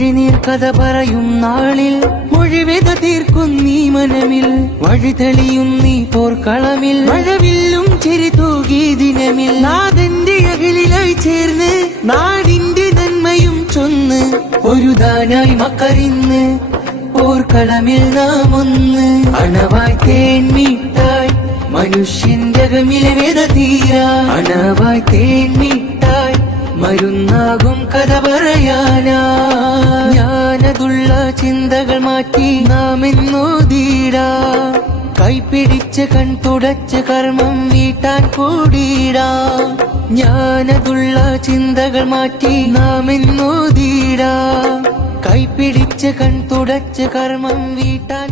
മിഴിനീർ കഥ പറയും നാളിൽ മൊഴിവേദ തീർക്കും നീ മനമിൽ വഴി തെളിയും നീ പോർക്കളമിൽ മഴവില്ലും ചിരി തൂകി ദിനമിൽ നാഥന്റെ അകലിലായി ചേർന്ന് നാടിന്റെ നന്മയും ചൊന്ന് ഒരു ദാനായി മക്കരിന്ന് പോർക്കളമിൽ നാം ഒന്ന് അണവായി തേൻമീട്ടായി മനുഷ്യന്റെ അകമിലെ വേദ തീരാ അണവായി തേൻമീട്ടായി മരുന്നാകും കഥ പറയാനാ ഞാനതുള്ള ചിന്തകൾ മാറ്റി നാം എന്നോതീടാ കൈപിടിച്ച് കൺതുടച്ച് കർമ്മം വീട്ടാൻ കൂടിയിടാ ഞാനതുള്ള ചിന്തകൾ മാറ്റി നാം എന്നോതീടാ കൈപിടിച്ച് കൺതുടച്ച് കർമ്മം വീട്ടാൻ